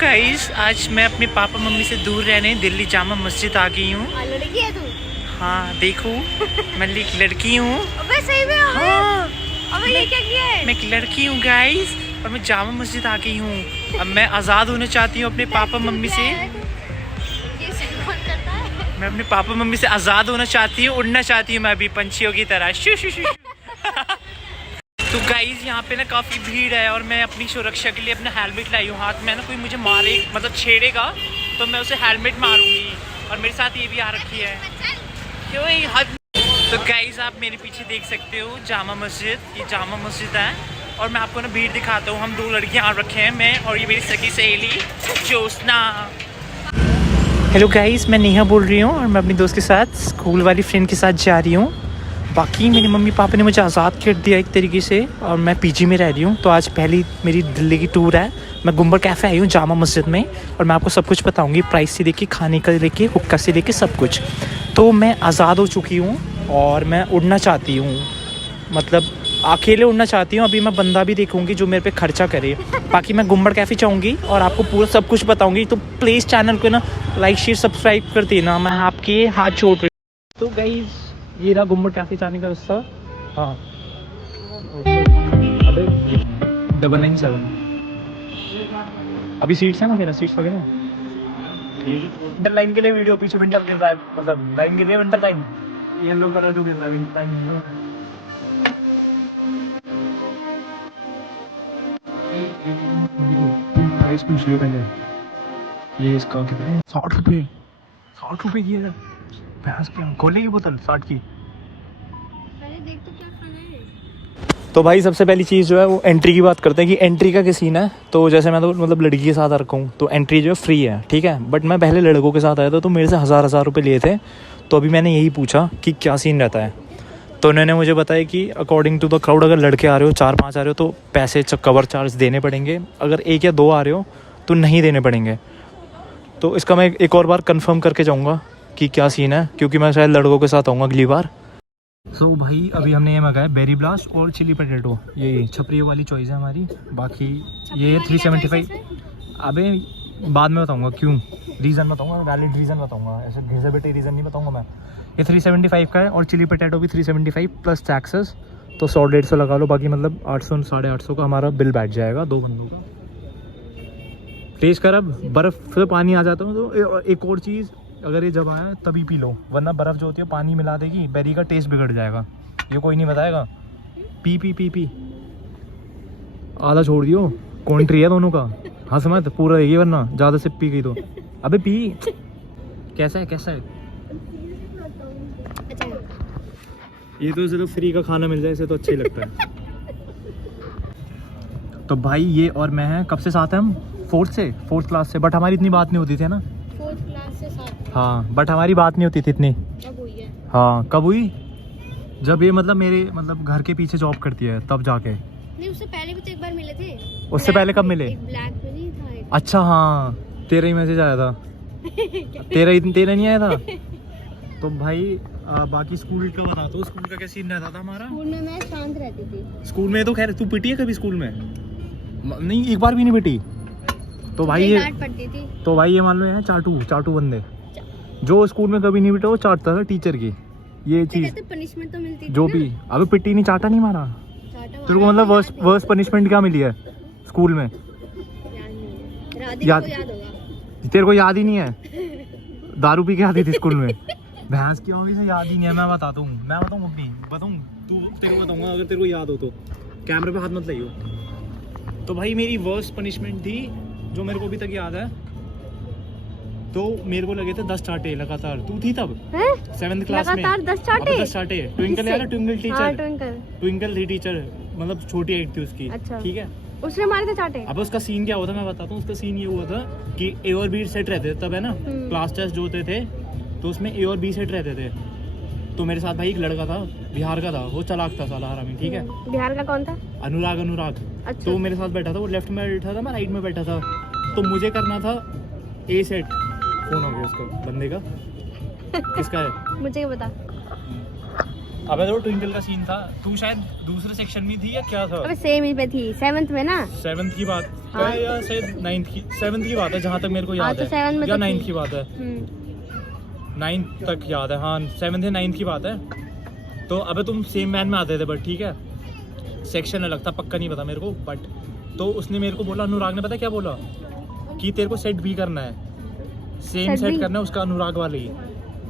Guys आज मैं अपने पापा मम्मी से दूर रहने दिल्ली जामा मस्जिद आ गई हूँ। लड़की है तू? हाँ देखो मैं एक लड़की हूँ। अबे सही में? हाँ अबे ये क्या किया है? मैं एक लड़की हूँ गाइस और मैं जामा मस्जिद आ गई हूँ। अब मैं आज़ाद होना चाहती हूँ अपने पापा मम्मी से। ये सब कौन करता है? मैं अपने पापा मम्मी से आज़ाद होना चाहती हूँ, उड़ना चाहती हूँ मैं अभी पंछियों की तरह। शू शू शू। तो गाइस यहाँ पे ना काफ़ी भीड़ है और मैं अपनी सुरक्षा के लिए अपना हेलमेट लाई हूँ हाथ में। ना कोई मुझे मारे मतलब छेड़ेगा तो मैं उसे हेलमेट मारूंगी। और मेरे साथ ये भी आ रखी है क्यों ये हद। तो गाइस आप मेरे पीछे देख सकते हो जामा मस्जिद, ये जामा मस्जिद है। और मैं आपको ना भीड़ दिखाता हूँ। हम दो लड़कियाँ आ रखे हैं, मैं और ये मेरी सगी सहेली ज्योत्सना। हेलो गाइस मैं नेहा बोल रही हूँ और मैं अपनी दोस्त के साथ स्कूल वाली फ्रेंड के साथ जा रही हूँ। बाकी मेरे मम्मी पापा ने मुझे आज़ाद कर दिया एक तरीके से और मैं पीजी में रह रही हूँ। तो आज पहली मेरी दिल्ली की टूर है। मैं गुम्बर कैफ़े आई हूँ जामा मस्जिद में और मैं आपको सब कुछ बताऊँगी, प्राइस से लेके खाने का लेके हुक्का से लेके सब कुछ। तो मैं आज़ाद हो चुकी हूँ और मैं उड़ना चाहती हूँ, मतलब अकेले उड़ना चाहती हूँ। अभी मैं बंदा भी देखूँगी जो मेरे पे खर्चा करे। बाकी मैं गुम्बर कैफ़े चाहूँगी और आपको पूरा सब कुछ बताऊँगी। तो प्लीज़ चैनल को ना लाइक शेयर सब्सक्राइब कर देना, मैं आपके हाथ छोड़ रही हूँ। तो गाइस ये रहा गुम्बर कैफ़े जाने का रास्ता। हाँ अबे 997 अभी सीट्स है ना, मेरा सीट्स वगैरह विंटर लाइन के लिए वीडियो पीछे विंटर गिर रहा है, मतलब लाइन गिर रही है विंटर लाइन। येलो कलर जो गिर रहा है विंटर लाइन। प्राइस पूछ लियो पहले। ये इसका कितना है? 60 रुपये। 60 रुपये की है भैंस की। खोले की बोतल 60 की। देख तो क्या खाना है। तो भाई सबसे पहली चीज़ जो है वो एंट्री की बात करते हैं कि एंट्री का क्या सीन है। तो जैसे मैं तो मतलब लड़की के साथ आ रखा हूँ तो एंट्री जो है फ्री है, ठीक है। बट मैं पहले लड़कों के साथ आया था तो मेरे से हज़ार रुपये लिए थे। तो अभी मैंने यही पूछा कि क्या सीन रहता है। तो उन्होंने मुझे बताया कि अकॉर्डिंग टू द क्राउड अगर लड़के आ रहे हो 4-5 आ रहे हो तो पैसे कवर चार्ज देने पड़ेंगे। अगर 1 या 2 आ रहे हो तो नहीं देने पड़ेंगे। तो इसका मैं एक और बार कंफर्म करके जाऊँगा कि क्या सीन है, क्योंकि मैं शायद लड़कों के साथ आऊँगा अगली बार। सो भाई अभी हमने ये मंगाया बेरी ब्लास्ट और चिली पोटैटो, ये छपरी वाली चॉइस है हमारी। बाकी ये 375। अबे बाद में बताऊँगा क्यों, रीज़न बताऊँगा, वैलिड रीज़न बताऊँगा, ऐसे घिसे बेटे रीज़न नहीं बताऊँगा मैं। ये 375 का है और चिली पोटैटो भी 375 प्लस टैक्सेस, तो 100-150 लगा लो। बाकी मतलब 800-850 का हमारा बिल बैठ जाएगा 2 बंदों का। टेस्ट कर, अब बर्फ़ से पानी आ जाता हूँ। तो एक और चीज़, अगर ये जब आया तभी पी लो, वरना बर्फ़ जो होती है पानी मिला देगी, बेरी का टेस्ट बिगड़ जाएगा। ये कोई नहीं बताएगा। पी पी पी पी आधा छोड़ दियो, कॉन्ट्री है दोनों का। हाँ समझ पूरा देगी वरना ज़्यादा से पी गई तो। अबे पी। कैसा है कैसा है? ये तो सिर्फ फ्री का खाना मिल जाए इसे तो अच्छा ही लगता है। तो भाई ये और मैं हैं, कब से साथ हैं हम? 4th क्लास से। बट हमारी इतनी बात नहीं होती थी ना। 4th क्लास से साथ। हाँ बट हमारी बात नहीं होती थी इतनी। कब हुई है? हाँ कब हुई? जब ये मतलब मेरे मतलब घर के पीछे जॉब करती है तब जाके। नहीं उससे पहले भी तो एक बार मिले थे। उससे पहले कब मिले? ब्लैक में नहीं था एक। अच्छा हाँ तेरा ही मैसेज आया था। तेरा नहीं आया था। तो भाई बाकी स्कूल का बता दो, स्कूल का क्या सीन रहता था हमारा? स्कूल में मैं शांत रहती थी। स्कूल में तो खैर तू पिटी है कभी स्कूल में? नहीं एक बार भी नहीं पिटी। तो भाई ये डांट पड़ती थी। तो भाई ये मान लो है चाटू बंदे जो स्कूल में कभी नहीं पिटा वो चाटता था टीचर की। ये चीज पनिशमेंट तो मिलती थी जो ना? भी। अबे पिटी नहीं, चाटा नहीं मारा तेरे को? मतलब वर्स्ट पनिशमेंट क्या मिली है स्कूल में? याद होगा। तेरे को याद ही नहीं है? दारू पी के आती थी स्कूल में भैंस की मम्मी से याद ही नहीं है। मैं बताता हूँ अपनी बताऊँ तू तेरे को बताऊँगा अगर तेरे को याद हो तो। कैमरे पे हाथ मत लगाइयो। तो भाई मेरी वर्स्ट पनिशमेंट थी जो मेरे को अभी तक याद है। तो मेरे को लगे थे 10 चाटे लगातार। तू थी तब 7th क्लास में? लगातार 10 चाटे? 10 चाटे। ट्विंकल याद है? Twinkle teacher. हाँ, ट्विंकल थी टीचर, मतलब छोटी हाइट थी उसकी। अच्छा। ठीक है उसने मारे थे चाटे। अब उसका सीन क्या हुआ था मैं बताता हूँ। उसका सीन ये हुआ था कि ए और बी सेट रहते थे तब, है ना। क्लास टेस्ट जो होते थे तो उसमें ए और बी सेट रहते थे। तो मेरे साथ भाई एक लड़का था, बिहार का था, वो चालाक था साला हरामी। ठीक है बिहार का कौन था? अनुराग। अच्छा। तो मेरे साथ बैठा था, वो लेफ्ट में बैठा था, मैं राइट में बैठा था। तो मुझे करना था ए सेट। फोन हो गया उसका बंदे का। किसका है? मुझे क्या पता। अबे तो ट्विंकल का सीन था, तू शायद दूसरे सेक्शन में थी या क्या था? अबे सेम ही पे थी, 7th में ना। 7th की बात हाँ। है या शायद 9th की? 7th की बात है जहाँ तक मेरे को हाँ, याद तो है, 7 में या तो 9th थी। की बात है, 9th तक याद है। हाँ 7th या 9th की बात है। तो अबे तुम सेम वैन में आते थे, बट ठीक है सेक्शन अलग था, पक्का नहीं पता मेरे को। बट तो उसने मेरे को बोला, अनुराग ने पता क्या बोला कि तेरे को सेट बी करना है, सेम सेट सेट B? करना है उसका, अनुराग वाले ही।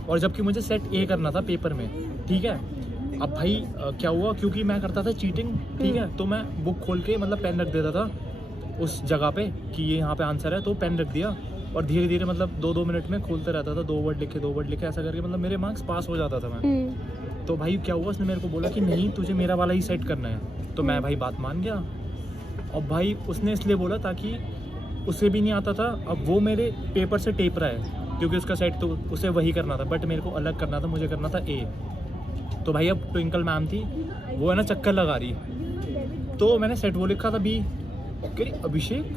और जबकि मुझे सेट ए करना था पेपर में, ठीक है। अब भाई क्या हुआ, क्योंकि मैं करता था चीटिंग, ठीक है, तो मैं बुक खोल के मतलब पेन रख देता था उस जगह पे कि ये यहाँ पे आंसर है, तो पेन रख दिया और धीरे धीरे मतलब 2-2 मिनट में खोलते रहता था, 2 वर्ड लिखे ऐसा करके मतलब मेरे मार्क्स पास हो जाता था मैं। तो भाई क्या हुआ, उसने मेरे को बोला कि नहीं तुझे मेरा वाला ही सेट करना है। तो मैं भाई बात मान गया। और भाई उसने इसलिए बोला ताकि उसे भी नहीं आता था, अब वो मेरे पेपर से टेप रहा है क्योंकि उसका सेट तो उसे वही करना था, बट मेरे को अलग करना था, मुझे करना था ए। तो भाई अब ट्विंकल मैम थी, वो है ना चक्कर लगा रही, तो मैंने सेट वो लिखा था बी। कह रही अभिषेक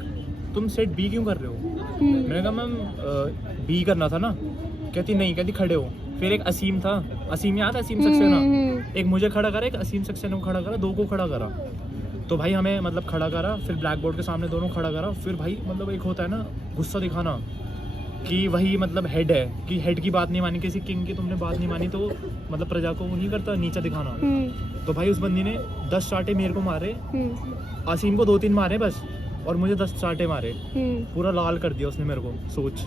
तुम सेट बी क्यों कर रहे हो? मैंने कहा मैम बी करना था ना। कहती नहीं, कहती खड़े हो। फिर एक असीम था, असीम याद है, असीम सक्सेना, एक मुझे खड़ा करा, एक असीम सक्सेना को खड़ा करा, 2 को खड़ा करा। तो भाई हमें मतलब खड़ा करा, फिर ब्लैक बोर्ड के सामने दोनों खड़ा करा। फिर भाई मतलब एक होता है ना गुस्सा दिखाना कि वही मतलब हेड है, कि हेड की बात नहीं मानी, किसी किंग की तुमने बात नहीं मानी तो मतलब प्रजा को वो नहीं करता, नीचा दिखाना। तो भाई उस बंदी ने 10 चाटे मेरे को मारे, असीम को 2-3 मारे बस, और मुझे 10 चाटे मारे, पूरा लाल कर दिया उसने मेरे को। सोच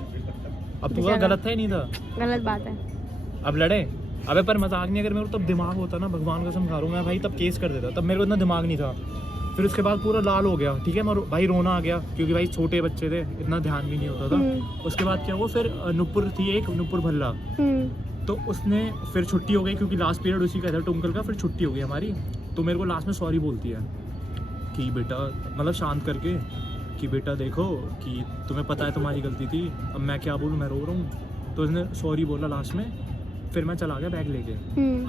अब तू गलत था या नहीं था? गलत बात है। अब लड़े, अबे पर मजाक नहीं, अगर मेरे को तब दिमाग होता ना, भगवान का समझा रहा हूँ मैं भाई, तब केस कर देता। तब मेरे को इतना दिमाग नहीं था। फिर उसके बाद पूरा लाल हो गया, ठीक है, मैं भाई रोना आ गया क्योंकि भाई छोटे बच्चे थे, इतना ध्यान भी नहीं होता था। उसके बाद क्या हुआ, फिर नुपुर थी एक, नुपुर भल्ला, तो उसने फिर छुट्टी हो गई क्योंकि लास्ट पीरियड उसी का था ट्विंकल का। फिर छुट्टी हो गई हमारी, तो मेरे को लास्ट में सॉरी बोलती है कि बेटा मतलब शांत करके कि बेटा देखो कि तुम्हें पता है तुम्हारी गलती थी, अब मैं क्या बोलूँ, मैं रो रहा हूँ। तो उसने सॉरी बोला लास्ट में। फिर मैं चला गया बैग लेके।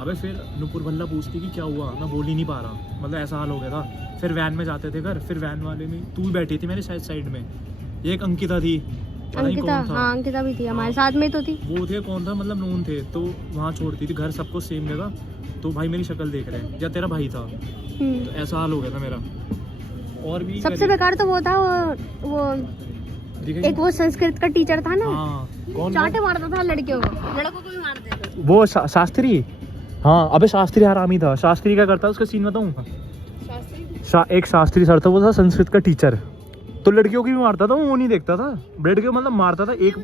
अबे फिर नुपुर भल्ला पूछती कि क्या हुआ, मैं बोल ही नहीं पा रहा, मतलब ऐसा हाल हो गया था। फिर वैन में जाते थे घर, फिर वैन वाले में तू बैठी थी मेरे साइड में, ये एक अंकिता थी, पता नहीं अंकिता, कौन था। हाँ अंकिता भी थी हमारे साथ में तो थी। वो थे कौन था, मतलब नोन थे, तो वहाँ छोड़ती थी घर सबको सेम जगह। तो भाई मेरी शक्ल देख रहे हैं, या तेरा भाई था, तो ऐसा हाल हो गया था मेरा। और भी सबसे बेकार तो वो था, वो एक वो संस्कृत का टीचर था ना, हाँ, कौन चाटे मारता था लड़कियों को, लड़कों को भी मारते थे। वो शास्त्री, हाँ अबे शास्त्री हरामी था। शास्त्री क्या करता है उसका सीन बताऊँ? एक शास्त्री सर था, वो था संस्कृत का टीचर, तो लड़कियों की भी मारता था, वो नहीं देखता था लड़कियों, मतलब मारता था एक।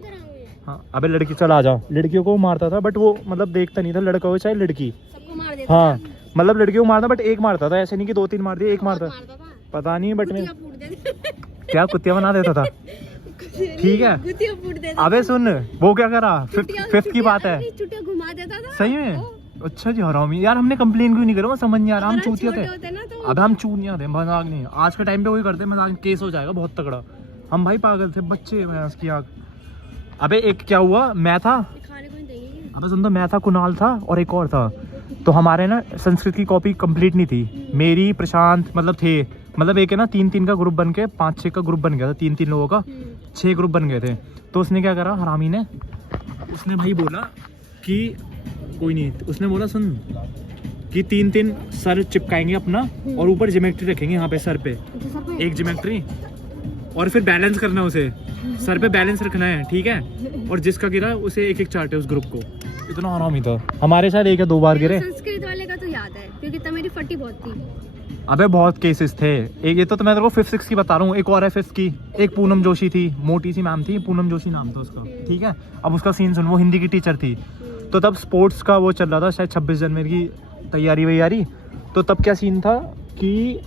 हाँ अबे लड़की, चल आ जाओ, लड़कियों को मारता था बट वो मतलब देखता नहीं था, लड़का हो चाहे लड़की, सबको मार देता। हाँ मतलब लड़कियों को मारता बट एक मारता था, ऐसे नहीं कि 2-3 मार दिए, एक मारता, था। पता नहीं बट मैं फूट देता। क्या कुत्तिया बना देता था, ठीक है। गुतिया फूट देता। अबे सुन, वो क्या करा, 5th की बात है, चुटिया घुमा देता था सही में। अच्छा जी हरामी यार, हमने कंप्लेन क्यों नहीं करा, समझ नहीं आ रहा, हम चूतिया थे। अब हम चूतिया थे, मजाक नहीं, आज के टाइम पे वही करते मजाक, केस हो जाएगा बहुत तगड़ा। हम भाई पागल थे, बच्चे भैंस की आग। अबे एक क्या हुआ, मैं था, खाने को नहीं देंगे। अबे सुन तो, मैं था, कुणाल था और एक और था। तो हमारे ना संस्कृत की कॉपी कंप्लीट नहीं थी, मेरी प्रशांत मतलब थे, मतलब एक है ना 3-3 का ग्रुप बन के 5-6 का ग्रुप बन गया था, 3-3 लोगों का 6 ग्रुप बन गए थे। तो उसने क्या करा हरामी ने, उसने भाई बोला कि कोई नहीं, उसने बोला सुन कि 3-3 सर चिपकाएंगे अपना और ऊपर ज्योमेट्री रखेंगे यहाँ पे सर पे, एक ज्योमेट्री, और फिर बैलेंस करना उसे, सर पे बैलेंस रखना है, ठीक है। और जिसका गिरा उसे एक चार्ट है उस ग्रुप को। इतना आराम ही था हमारे साथ, 1 या 2 बार गिरे। संस्कृत वाले का तो याद है क्योंकि तब मेरी फटी बहुत थी। अबे बहुत केसेस थे, एक ये तो मैं तेरे को 5th-6th की बता रहा हूँ, एक और है 5th की, एक पूनम जोशी थी, मोटी सी मैम थी, पूनम जोशी नाम था उसका, ठीक है। अब उसका सीन सुन, वो हिंदी की टीचर थी, तो तब स्पोर्ट्स का वो चल रहा था शायद 26 जनवरी की तैयारी वैयारी। तो तब क्या सीन था कि,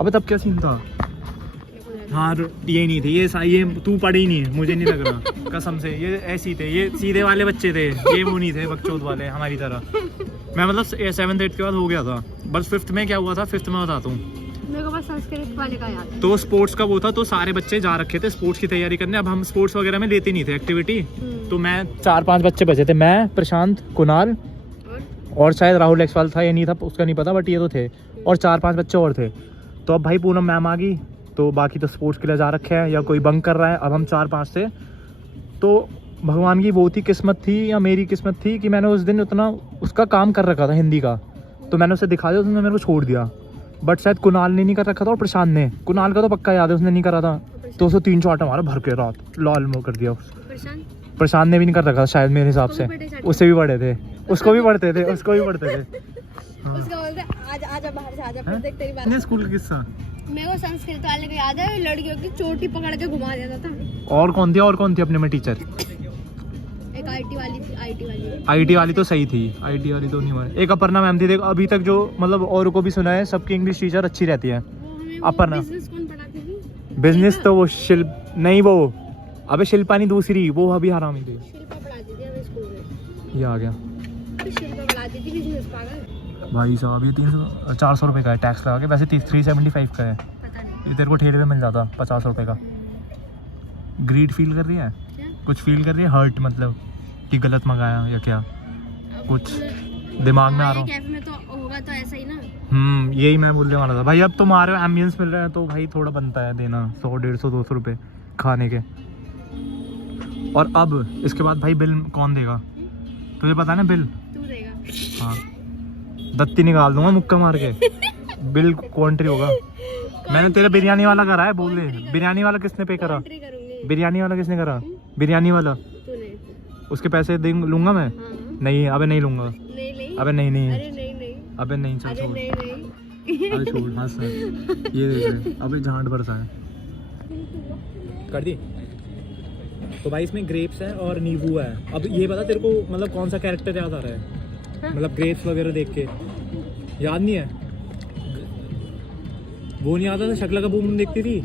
अबे तब क्या सीन था, हाँ ये नहीं थे, ये तू पढ़ी नहीं है, मुझे नहीं लग रहा कसम से, ये ऐसी थे, ये सीधे वाले बच्चे थे, ये वो नहीं थे बकचोद वाले हमारी तरह। मैं मतलब 7th-8th के बाद हो गया था, बस 5th में क्या हुआ था, 5th में बताता हूँ। मेरे को बस संस्कृत वाले का याद है। तो स्पोर्ट्स का वो था, तो सारे बच्चे जा रखे थे स्पोर्ट्स की तैयारी करने। अब हम स्पोर्ट्स वगैरह में लेते नहीं थे एक्टिविटी, तो मैं 4-5 बच्चे बचे थे, मैं, प्रशांत, कुणाल और शायद राहुल एक्सवाल था या नहीं था उसका नहीं पता, बट ये तो थे, और 4-5 बच्चे और थे। तो अब भाई पूनम मैम आ गई, तो बाकी तो स्पोर्ट्स के लिए जा रखे हैं या कोई बंक कर रहा है। अब हम 4-5 थे, तो भगवान की वो थी किस्मत थी या मेरी किस्मत थी कि मैंने उस दिन उतना उसका काम कर रखा था हिंदी का, तो मैंने उसे दिखा दिया, उसने मेरे को छोड़ दिया। बट शायद कुणाल ने नहीं कर रखा था और प्रशांत ने, कुणाल का तो पक्का याद है उसने नहीं करा था, तो उसको 300 आटा मारा भर के रात लाल मोह कर दिया। प्रशांत ने भी नहीं कर रखा था शायद मेरे हिसाब से, उससे भी बड़े थे, उसको भी पढ़ते थे, उसको भी पढ़ते थे। स्कूल का किस्सा मेरे को संस्कृत वाले को याद है, लड़कियों की चोटी पकड़ के घुमा देता था। और कौन थी अपने में टीचर? एक आईटी वाली थी, आईटी वाली तो सही थी, आईटी वाली तो नहीं हुआ। एक अपर्णा मैम थी, देखो अभी तक जो मतलब और को भी सुना है सबकी इंग्लिश टीचर अच्छी रहती है। अपर्णा बिजनेस कौन पढ़ाती थी? बिजनेस तो वो शिल्प नहीं, वो अबे शिल्पानी दूसरी, वो अभी हरामी थी। शिल्पा पढ़ाती थी हमें स्कूल में। ये आ गया शिल्पा पढ़ाती थी बिजनेस, पागल। भाई साहब ये 400 रुपये का है टैक्स लगा के, वैसे 375 का है। पता नहीं ये तेरे को ठेले में मिल जाता 50 रुपये का। ग्रीड फील कर रही है, क्या? कुछ फील कर रही है, हर्ट मतलब कि गलत मंगाया या क्या, कुछ दिमाग में आ रहा कैफे में तो होगा तो ऐसा ही ना। यही मैं बोलने वाला था भाई। अब तुम आ रहे हो, एम्बियंस मिल रहा है तो भाई थोड़ा बनता है देना 100, 150, 200 रुपये खाने के। और अब इसके बाद भाई बिल कौन देगा तुझे पता है ना? बिल तू देगा। हाँ, दत्ती निकाल दूंगा मुक्का मार के। बिल कॉन्ट्री होगा। मैंने तेरा बिरयानी वाला करा है, बोल दे। बिरयानी वाला किसने पे करा? बिरयानी वाला किसने करा? बिरयानी वाला तूने। उसके पैसे लूंगा मैं? हाँ। नहीं, अबे नहीं लूंगा। नहीं। अबे नहीं अरे नहीं। अबे नहीं, चल अरे छोड़। नहीं। अरे छोड़, हंस ये देख रहे अबे झांट बरसा है कर दी। तो भाई इसमें ग्रेप्स है और नींबू है। अब ये बता तेरे को मतलब कौन सा कैरेक्टर याद आ रहा है? मतलब ग्रेप्स वगैरह देख के याद नहीं है? वो नहीं आता था शक्ल का बूम देखती थी,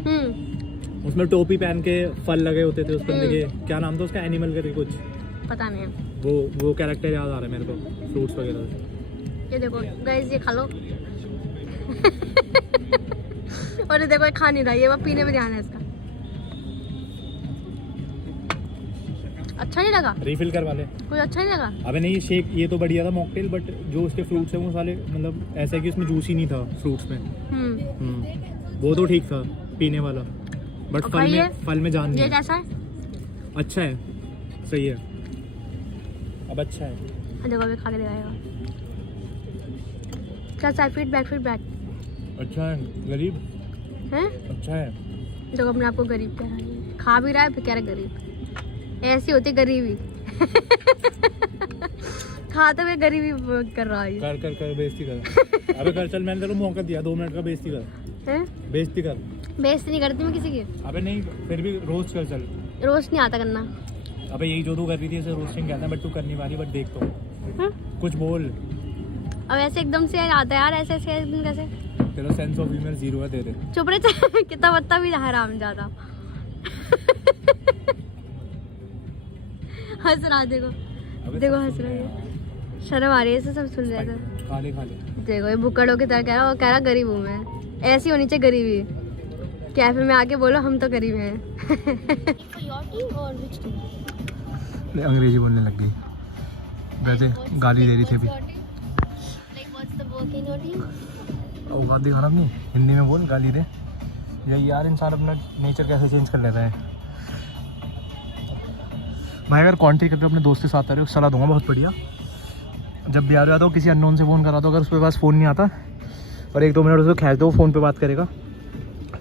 उसमें टोपी पहन के फल लगे होते थे उस बंदे के, क्या नाम था उसका? एनिमल करके कुछ, पता नहीं। वो कैरेक्टर याद आ रहा है मेरे को, फ्रूट्स वगैरह। ये देखो गाइस, ये खा लो। और ये देखो, ये खा नहीं रहा, ये वो पीने में ध्यान है इसका। अच्छा नहीं लगा? रिफिल करवा ले। कुछ अच्छा नहीं लगा? अबे नहीं, शेक ये तो बढ़िया था मॉकटेल, बट जो उसके फ्रूट्स हैं वो साले मतलब ऐसा है कि उसमें जूस ही नहीं था फ्रूट्स में। वो तो ठीक था पीने वाला, बट फल में जान नहीं। ये कैसा है? अच्छा है, सही है, अब अच्छा है। देखो अभी खा के दिखाएगा। कैसा है? फीडबैक। अच्छा है, गरीब हैं? अच्छा है। देखो अपने आप को गरीब कह रहा है, खा भी रहा है फिर कह रहा है गरीब। ऐसी होती गरीबी। खाते हुए गरीबी कर रहा है। कर बेइज्जती कर। अबे कर, चल मैंने तेरे को मौका दिया 2 मिनट का, बेइज्जती कर। हैं? बेइज्जती कर। बेइज्जती नहीं करती मैं किसी की। अबे नहीं, फिर भी रोस्ट कर चल। रोस्ट नहीं आता करना। अबे यही जो तू कर रही थी इसे रोस्टिंग कहते हैं, बट तू करने वाली, बट देख तो कुछ बोल। अब ऐसे एकदम से आता है यार, ऐसे एकदम कैसे? तेरा सेंस ऑफ ह्यूमर 0 है तेरे। चुप रहे। कितना बत्ता भी हराम ज्यादा। हंस रहा, देखो हंस रहा है, शर्म आ रही है इसे, सब सुन रहे थे। खा ले। देखो ये बुक्कड़ों की तरह कह रहा, वो कह रहा गरीब हूँ मैं। ऐसी होनी चाहिए गरीबी। कैफे में आके बोलो हम तो गरीब हैं। अंग्रेजी बोलने लग गई, वैसे गाली दे रही थी अभी। औकात दिखाना अपनी, हिंदी में बोल, गाली दे। यही यार, इंसान अपना नेचर कैसे चेंज कर लेता है भाई। अगर कॉन्ट्री करके अपने दोस्त के साथ आ रहे हो, सलाह दूंगा बहुत बढ़िया। जब भी आ रहे हो तो किसी अननोन से फ़ोन करा दो, अगर उसके पास फ़ोन नहीं आता, और 1-2 मिनट उसको खींच दो, फ़ोन पे बात करेगा,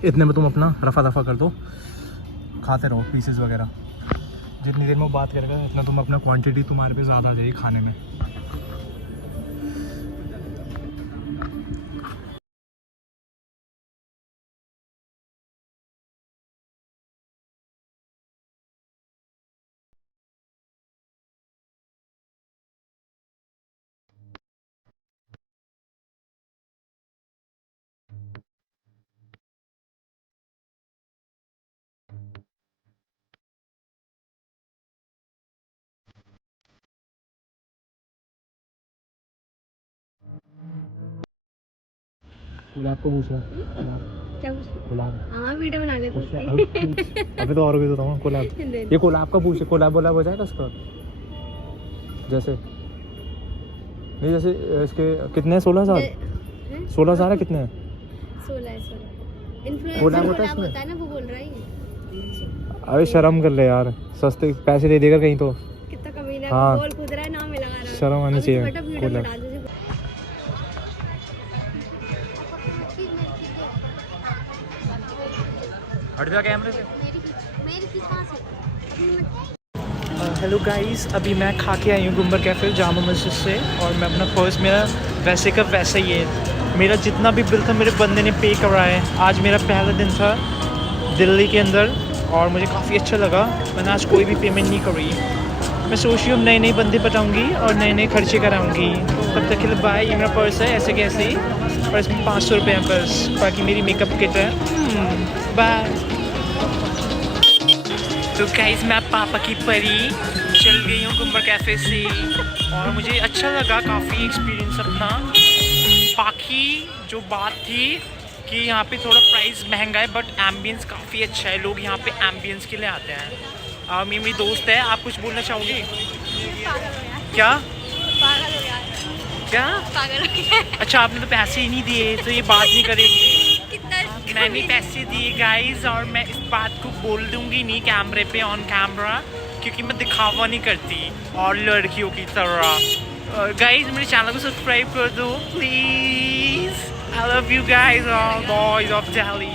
इतने में तुम अपना रफा दफा कर दो, खाते रहो पीसेस वगैरह। जितनी देर में वो बात करेगा इतना तुम अपना क्वांटिटी तुम्हारे पे ज़्यादा आ जाएगी खाने में। गुलाब को पूछ रहा, क्या पूछ? गुलाब। हाँ वीडियो बना ले। अभी तो और भी तो गुलाब, ये गुलाब का पूछ, गुलाब हो जाएगा इसका? जैसे नहीं, जैसे इसके कितने 16,000 16,000 है, कितने हैं? 16 गुलाब होता है इसमें? ना, वो बोल रहा है। अरे शर्म कर ले यार, सस्ते पैसे दे देगा कहीं तो। कितना कमीना है, हाँ। बोल खुद रहा है, नाम में लगा रहा है। शर्म आनी अभी चाहिए। बेटा वीडियो कूलर। बना दे। हट जा कैमरे से। हेलो गाइस, अभी मैं खा के आई हूँ गुम्बर कैफ़े जामा मस्जिद से, और मैं अपना पर्स मेरा वैसे का वैसा ही है। मेरा जितना भी बिल था मेरे बंदे ने पे कराया है। आज मेरा पहला दिन था दिल्ली के अंदर और मुझे काफ़ी अच्छा लगा। मैंने आज कोई भी पेमेंट नहीं करी। मैं सोच रही हूँ नए नए बंदे बताऊँगी और नए नए खर्चे कराऊँगी। तब तक के लिए बाय। ये मेरा पर्स है ऐसे कैसे ही, और इसमें 500 रुपये है बस। बाकी मेरी मेकअप किट है। बाय। तो गाइस मैं पापा की परी चल गई हूँ गुम्बर कैफ़े से, और मुझे अच्छा लगा काफ़ी एक्सपीरियंस अपना। बाकी जो बात थी कि यहाँ पे थोड़ा प्राइस महंगा है बट एम्बियंस काफ़ी अच्छा है। लोग यहाँ पे एम्बियंस के लिए आते हैं। मेरी दोस्त है, आप कुछ बोलना चाहोगे? क्या पागल हो गया। क्या? पागल हो गया। अच्छा, आपने तो पैसे ही नहीं दिए तो ये बात नहीं करेगी। कितना मैंने पैसे दिए गाइस, और मैं इस बात को बोल दूंगी नहीं कैमरे पे ऑन कैमरा, क्योंकि मैं दिखावा नहीं करती और लड़कियों की तरह। गाइस मेरे चैनल को सब्सक्राइब कर दो please. I love you guys, all boys of Delhi.